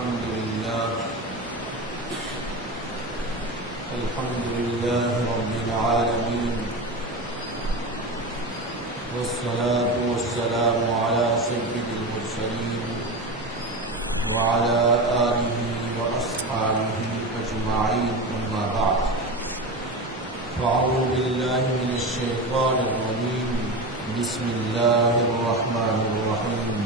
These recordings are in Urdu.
الحمد لله رب العالمين، والصلاة والسلام على سيد المرسلين وعلى آله وأصحابه أجمعين، أما بعد، فأعوذ بالله من الشيطان الرجيم، بسم الله الرحمن الرحيم.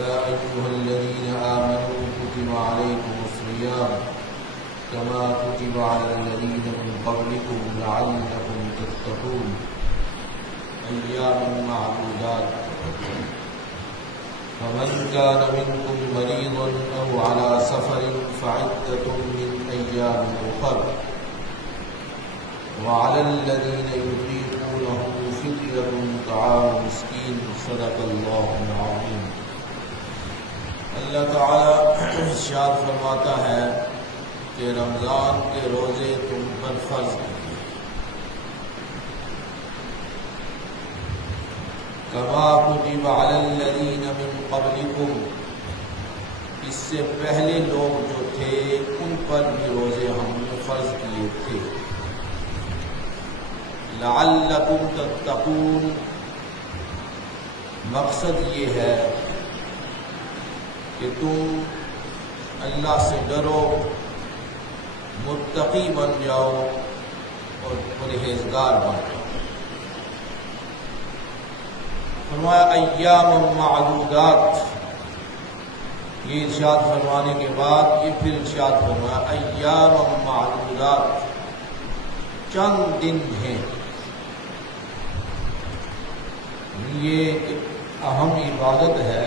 يا أيها الذين آمنوا كتب عليكم الصيام كما كتب على الذين من قبلكم لعلكم تتقون، أياما معدودات، فمن كان منكم مريضا أو على سفر فعدة من أيام أخر، وعلى الذين يطيقونه فدية طعام مسكين، صدق الله العظيم. اللہ تعالیٰ ارشاد فرماتا ہے کہ رمضان کے روزے تم پر فرض کیے، کما کتب علی الذین من قبلکم، اس سے پہلے لوگ جو تھے ان پر بھی روزے ہم نے فرض کیے تھے، لعلکم تتقون، مقصد یہ ہے کہ تم اللہ سے ڈرو، متقی بن جاؤ اور پرہیزگار بن جاؤ. فرمایا ایام معدودات، یہ ارشاد فرمانے کے بعد یہ پھر ارشاد فرمایا ایام معدودات، چند دن ہیں. یہ ایک اہم عبادت ہے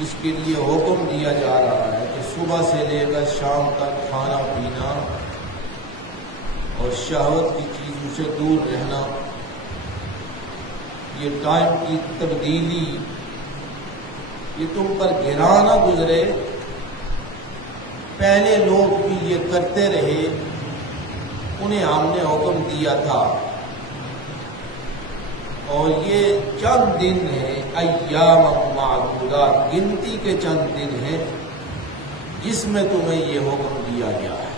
جس کے لیے حکم دیا جا رہا ہے کہ صبح سے لے کر شام تک کھانا پینا اور شہوت کی چیزوں سے دور رہنا، یہ ٹائم کی تبدیلی یہ تم پر گراں نہ گزرے. پہلے لوگ بھی یہ کرتے رہے، انہیں ہم نے حکم دیا تھا، اور یہ چند دن ہیں، ایام معدودات، گنتی کے چند دن ہیں جس میں تمہیں یہ حکم دیا گیا ہے.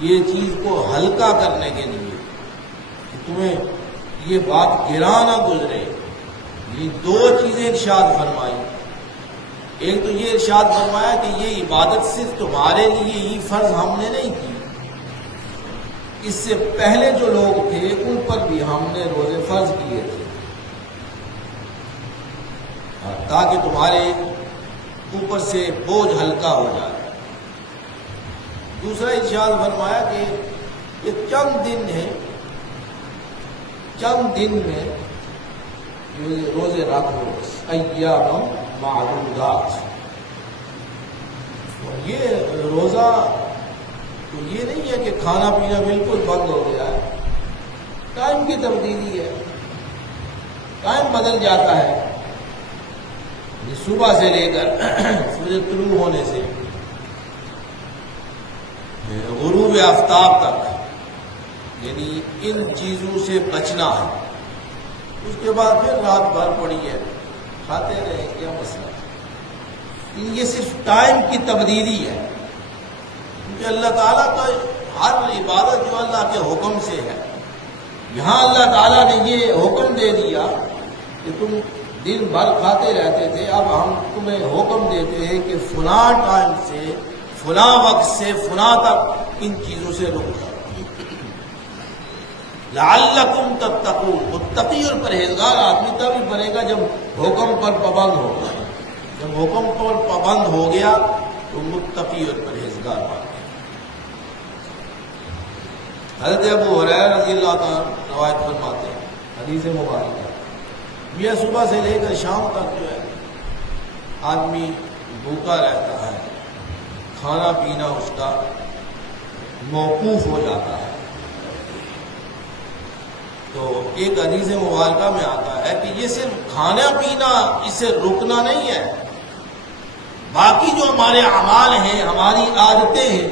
یہ چیز کو ہلکا کرنے کے لیے کہ تمہیں یہ بات گراں نہ گزرے، یہ دو چیزیں ارشاد فرمائی. ایک تو یہ ارشاد فرمایا کہ یہ عبادت صرف تمہارے لیے ہی فرض ہم نے نہیں کی، اس سے پہلے جو لوگ تھے ان پر بھی ہم نے روزے فرض کیے تھے تاکہ تمہارے اوپر سے بوجھ ہلکا ہو جائے. دوسرا ارشاد فرمایا کہ یہ چند دن ہیں، چند دن میں روزے رکھو، ایام معدودات. یہ روزہ تو یہ نہیں ہے کہ کھانا پینا بالکل بند ہو گیا ہے، ٹائم کی تبدیلی ہے، ٹائم بدل جاتا ہے. صبح سے لے کر سورج طلوع ہونے سے غروب آفتاب تک، یعنی ان چیزوں سے بچنا ہے. اس کے بعد پھر رات بھر پڑی ہے، کھاتے رہے، کیا مسئلہ. یہ صرف ٹائم کی تبدیلی ہے، کیونکہ اللہ تعالیٰ کا ہر عبادت جو اللہ کے حکم سے ہے، یہاں اللہ تعالیٰ نے یہ حکم دے دیا کہ تم دن بھر کھاتے رہتے تھے، اب ہم تمہیں حکم دیتے ہیں کہ فلاں ٹائم سے فلاں وقت سے فلاں تک ان چیزوں سے رک جاؤ، لعلکم تتقون. متقی اور پرہیزگار آدمی تبھی بنے گا جب حکم پر پابند ہوگا. جب حکم پر پابند ہو گیا تو متقی اور پرہیزگار بن گیا. حضرت ابو ہریرہ رضی اللہ تعالیٰ روایت فرماتے ہیں، حدیث مبارکہ، یہ صبح سے لے کر شام تک جو ہے آدمی بھوکا رہتا ہے، کھانا پینا اس کا موقوف ہو جاتا ہے. تو ایک حدیث مبارکہ میں آتا ہے کہ یہ صرف کھانا پینا اس سے رکنا نہیں ہے، باقی جو ہمارے اعمال ہیں، ہماری عادتیں ہیں،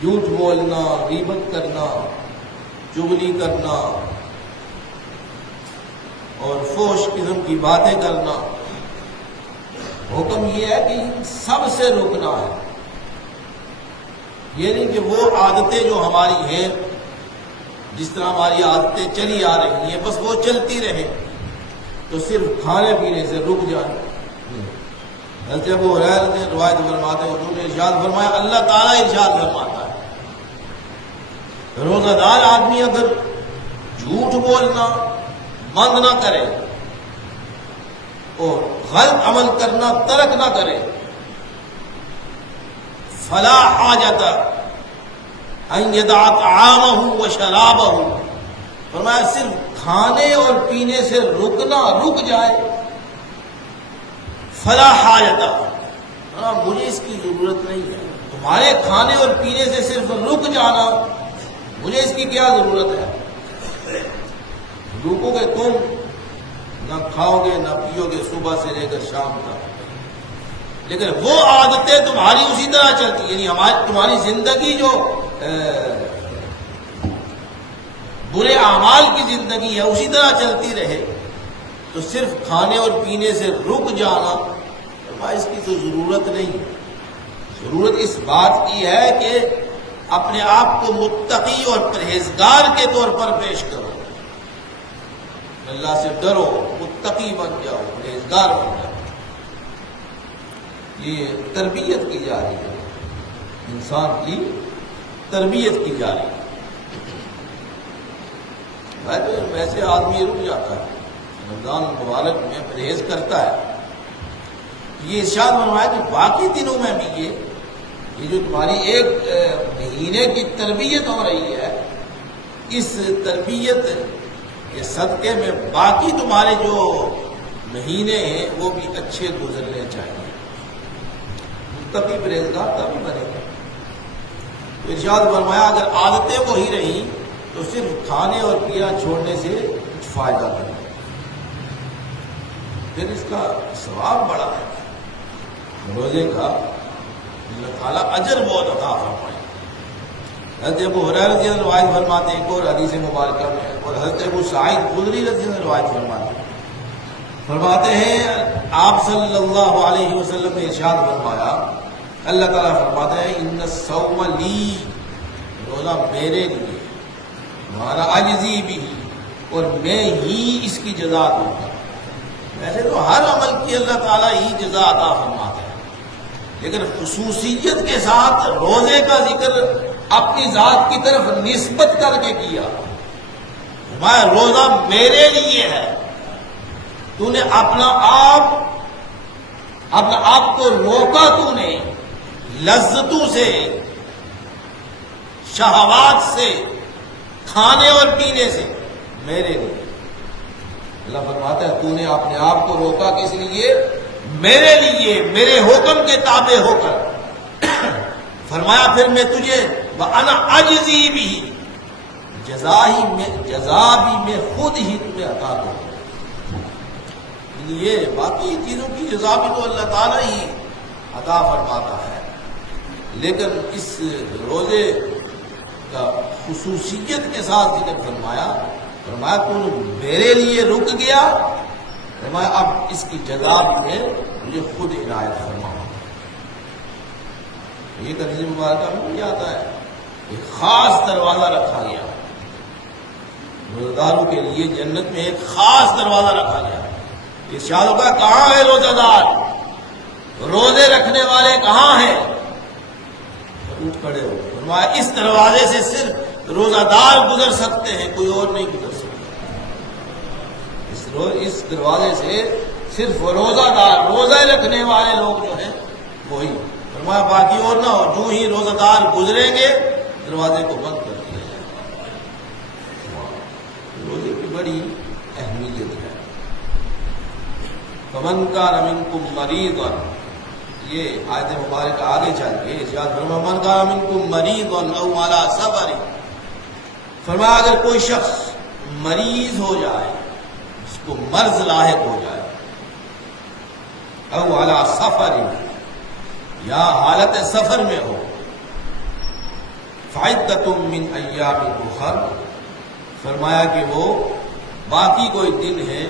جھوٹ بولنا، غیبت کرنا، چغلی کرنا اور فوش قسم کی باتیں کرنا. حکم یہ ہے کہ ان سب سے رکنا ہے. یہ نہیں کہ وہ عادتیں جو ہماری ہیں، جس طرح ہماری عادتیں چلی آ رہی ہیں، بس وہ چلتی رہیں تو صرف کھانے پینے سے رک جائیں. حضرت ابو ہریرہ نے روایت فرماتے ہیں، حضور نے ارشاد فرمایا، اللہ تعالیٰ ارشاد فرماتا ہے روزہ دار آدمی اگر جھوٹ بولنا بند نہ کرے اور غلط عمل کرنا ترک نہ کرے، فلا حاجت ان یدع طعامہ و شرابہ، فرمایا صرف کھانے اور پینے سے رک جائے، فلا حاجت، مجھے اس کی ضرورت نہیں ہے. تمہارے کھانے اور پینے سے صرف رک جانا، مجھے اس کی کیا ضرورت ہے؟ رکو گے تم، نہ کھاؤ گے نہ پیو گے صبح سے لے کر شام تک، لیکن وہ عادتیں تمہاری اسی طرح چلتی، یعنی تمہاری زندگی جو برے اعمال کی زندگی ہے اسی طرح چلتی رہے تو صرف کھانے اور پینے سے رک جانا، اس کی تو ضرورت نہیں. ضرورت اس بات کی ہے کہ اپنے آپ کو متقی اور پرہیزگار کے طور پر پیش کرو، اللہ سے ڈرو، متقی بن جاؤ، پرہیزگار بن جاؤ. یہ تربیت کی جا رہی ہے، انسان کی تربیت کی جا رہی ہے. ویسے آدمی رک جاتا ہے، رمضان مبارک میں پرہیز کرتا ہے. یہ ارشاد فرمایا کہ باقی دنوں میں بھی یہ جو تمہاری ایک مہینے کی تربیت ہو رہی ہے، اس تربیت کے صدقے میں باقی تمہارے جو مہینے ہیں وہ بھی اچھے گزرنے چاہیے. تبھی پرہیزگار تبھی بنے گا. تو ارشاد فرمایا اگر عادتیں وہی رہیں تو صرف کھانے اور پینا چھوڑنے سے کچھ فائدہ نہیں، پھر اس کا ثواب بڑا ہے. روزے کا اللہ تعالیٰ اجر بہت عطا فرمائے. حضرت ابو ہریرہ رضی اللہ عنہ روایت فرماتے ہیں ایک اور حدیث مبارکہ میں، اور حضرت ابو سعید خدری رضی اللہ عنہ روایت فرماتے ہیں آپ صلی اللہ علیہ وسلم نے ارشاد فرمایا، اللہ تعالیٰ فرماتا ہے ان الصوم لی، روزہ میرے لیے، ہمارا اجزی بھی، اور میں ہی اس کی جزا دوں گا. ویسے تو ہر عمل کی اللہ تعالیٰ ہی جزا عطا فرماتا ہے، لیکن خصوصیت کے ساتھ روزے کا ذکر اپنی ذات کی طرف نسبت کر کے کیا. ہمارا روزہ میرے لیے ہے، تو نے اپنا آپ کو روکا، تو نے لذتوں سے، شہوات سے، کھانے اور پینے سے، میرے لیے. اللہ فرماتا ہے تو نے اپنے آپ کو روکا کس لیے؟ میرے لیے، میرے حکم کے تابع ہو کر. فرمایا پھر میں تجھے وَأَنَا أَجْزِي بِهِ، جزا بھی میں خود ہی تمہیں عطا کروں. یہ باقی چیزوں کی جزا بھی تو اللہ تعالیٰ ہی عطا فرماتا ہے، لیکن اس روزے کا خصوصیت کے ساتھ ذکر فرمایا تو میرے لیے رک گیا، فرمایا اب اس کی جزا بھی میں مجھے خود عنایت فرماؤں. یہ حدیث مبارکہ میں بھی آتا ہے، ایک خاص دروازہ رکھا گیا روزہ داروں کے لیے، جنت میں ایک خاص دروازہ رکھا گیا. ارشاد ہوگا کہاں ہے روزہ دار، روزے رکھنے والے کہاں ہیں؟ اٹھ کھڑے ہو. فرمایا اس دروازے سے صرف روزہ دار گزر سکتے ہیں، کوئی اور نہیں گزر سکتا. اس دروازے سے صرف روزہ دار، روزہ رکھنے والے لوگ جو ہیں وہی. فرمایا باقی اور نہ ہو، جو ہی روزہ دار گزریں گے دروازے کو بند کر دیا جائے. روزے کی بڑی اہمیت ہے. فمن کان منکم مریضا، یہ آیت مبارکہ آگے چل کے ارشاد فرمایا من کان منکم مریضا او علی سفر، فرمایا اگر کوئی شخص مریض ہو جائے، اس کو مرض لاحق ہو جائے، او علی سفر، یا حالت سفر میں ہو، فعدۃ من ایام اخر، فرمایا کہ وہ باقی کوئی دن ہے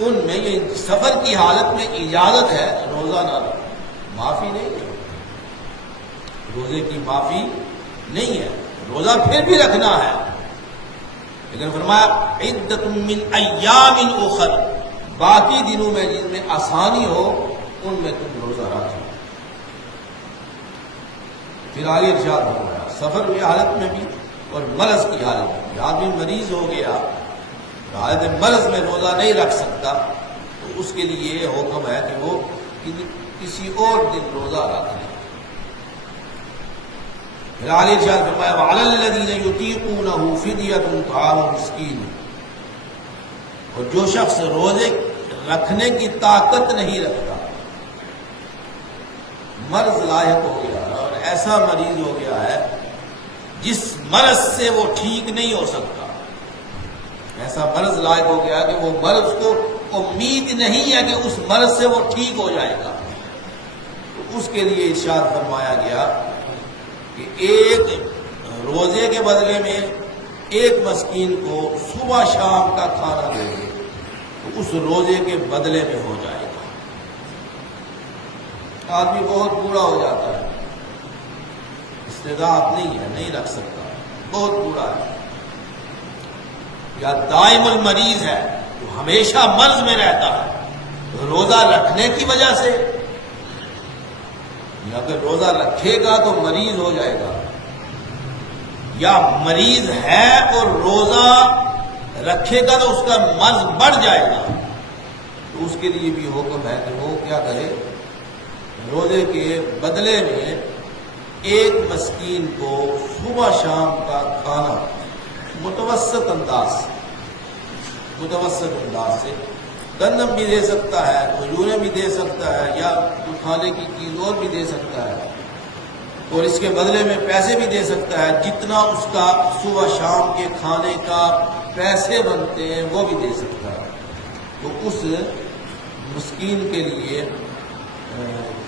ان میں یہ سفر کی حالت میں اجازت ہے روزہ نہ رکھو، معافی نہیں ہے، روزے کی معافی نہیں ہے، روزہ پھر بھی رکھنا ہے، لیکن فرمایا عدت من ایام اخر، باقی دنوں میں جن میں آسانی ہو ان میں تم روزہ رکھو۔ پھر آگے ارشاد فرمایا سفر کی حالت میں بھی اور مرض کی حالت میں بھی، آدمی مریض ہو گیا حالت مرض میں روزہ نہیں رکھ سکتا تو اس کے لیے یہ حکم ہے کہ وہ کسی اور دن روزہ رکھ لے۔ پھر آگے ارشاد فرمایا وعلی الذین یطیقونہ فدیۃ طعام مسکین، اور جو شخص روزے رکھنے کی طاقت نہیں رکھتا، مرض لاحق ہو گیا اور ایسا مریض ہو گیا ہے جس مرض سے وہ ٹھیک نہیں ہو سکتا، ایسا مرض لاحق ہو گیا کہ وہ مرض کو امید نہیں ہے کہ اس مرض سے وہ ٹھیک ہو جائے گا، تو اس کے لیے ارشاد فرمایا گیا کہ ایک روزے کے بدلے میں ایک مسکین کو صبح شام کا کھانا دے دے تو اس روزے کے بدلے میں ہو جائے گا۔ آدمی بہت بوڑھا ہو جاتا ہے، استطاعت نہیں ہے، نہیں رکھ سکتا، بہت بوڑھا ہے، یا دائم المریض ہے تو ہمیشہ مرض میں رہتا ہے، روزہ رکھنے کی وجہ سے، یا اگر روزہ رکھے گا تو مریض ہو جائے گا، یا مریض ہے اور روزہ رکھے گا تو اس کا مرض بڑھ جائے گا، تو اس کے لیے بھی حکم ہے کہ وہ کیا کرے، روزے کے بدلے میں ایک مسکین کو صبح شام کا کھانا متوسط انداز سے گندم بھی دے سکتا ہے، کھجوریں بھی دے سکتا ہے، یا کھانے کی چیز اور بھی دے سکتا ہے، اور اس کے بدلے میں پیسے بھی دے سکتا ہے، جتنا اس کا صبح شام کے کھانے کا پیسے بنتے ہیں وہ بھی دے سکتا ہے، تو اس مسکین کے لیے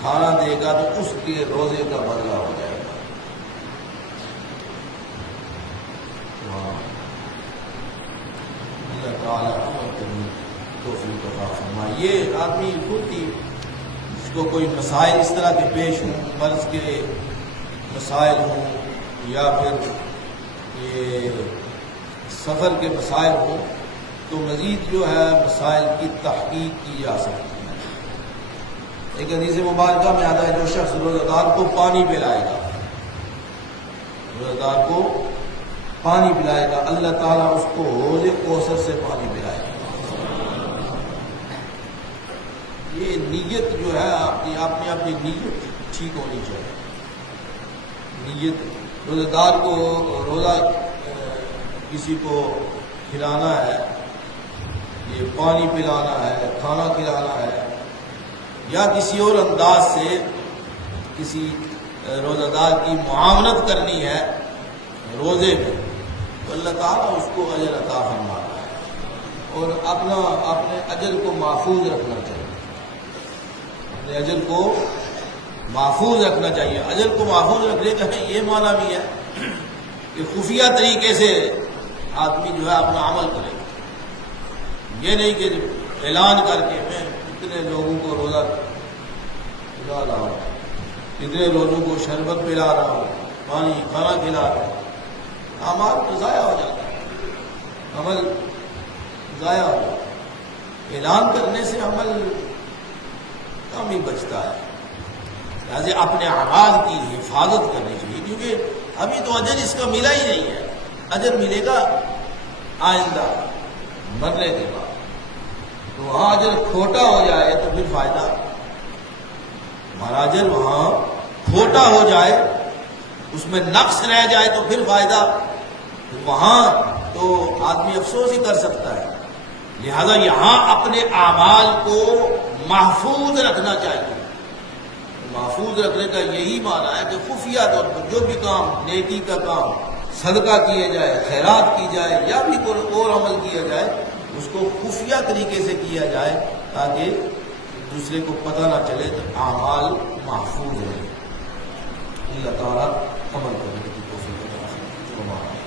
کھانا دے گا تو اس کے روزے کا بدلہ ہو جائے گا۔ اللہ تعالیٰ عمل کرنے کی توفیق عطا فرمائے۔ یہ آدمی خود ہی اس کو کوئی مسائل اس طرح کے پیش ہوں، مرض کے مسائل ہوں یا پھر یہ سفر کے مسائل ہوں، تو مزید جو ہے مسائل کی تحقیق کی جا سکتی ہے۔ ایک حدیث مبارکہ میں آتا ہے جو شخص روزہ دار کو پانی پلائے گا، روزہ دار کو پانی پلائے گا، اللہ تعالیٰ اس کو حوض کوثر سے پانی پلائے گا۔ یہ نیت جو ہے اپنی نیت ٹھیک ہونی چاہیے، نیت روزہ دار کو روزہ کسی کو کھلانا ہے، یہ پانی پلانا ہے، کھانا کھلانا ہے، یا کسی اور انداز سے کسی روزہ دار کی معاونت کرنی ہے روزے میں، تو اللہ تعالیٰ اس کو اجر عطا فرماتا ہے، اور اپنے اجر کو محفوظ رکھنا چاہیے، اپنے اجر کو محفوظ رکھنا چاہیے۔ اجر کو محفوظ رکھنے کا یہ معنی بھی ہے کہ خفیہ طریقے سے آدمی جو ہے اپنا عمل کرے، یہ نہیں کہ اعلان کر کے میں کتنے لوگوں کو روزہ پلا رہا ہوں، کتنے لوگوں کو شربت پلا رہا ہوں، پانی کھانا کھلا رہا ہوں، عمل تو ضائع ہو جاتا ہے، عمل ضائع ہو جاتا ہے، اعلان کرنے سے عمل کم ہی بچتا ہے، لہٰذا اپنے اعمال کی حفاظت کرنی چاہیے، کیونکہ ابھی تو اجر اس کا ملا ہی نہیں ہے، اجر ملے گا آئندہ مرنے کے بعد، تو وہاں اجر کھوٹا ہو جائے تو پھر فائدہ، ہمارا اجر وہاں کھوٹا ہو جائے، اس میں نقص رہ جائے تو پھر فائدہ، وہاں تو آدمی افسوس ہی کر سکتا ہے، لہذا یہاں اپنے اعمال کو محفوظ رکھنا چاہیے۔ محفوظ رکھنے کا یہی معنی ہے کہ خفیہ طور پر جو بھی کام، نیکی کا کام، صدقہ کیے جائے، خیرات کی جائے، یا بھی کوئی اور عمل کیا جائے، اس کو خفیہ طریقے سے کیا جائے تاکہ دوسرے کو پتہ نہ چلے، تو اعمال محفوظ رہے۔ اللہ تعالیٰ عمل کرنے کی توفیق عطا فرمائے۔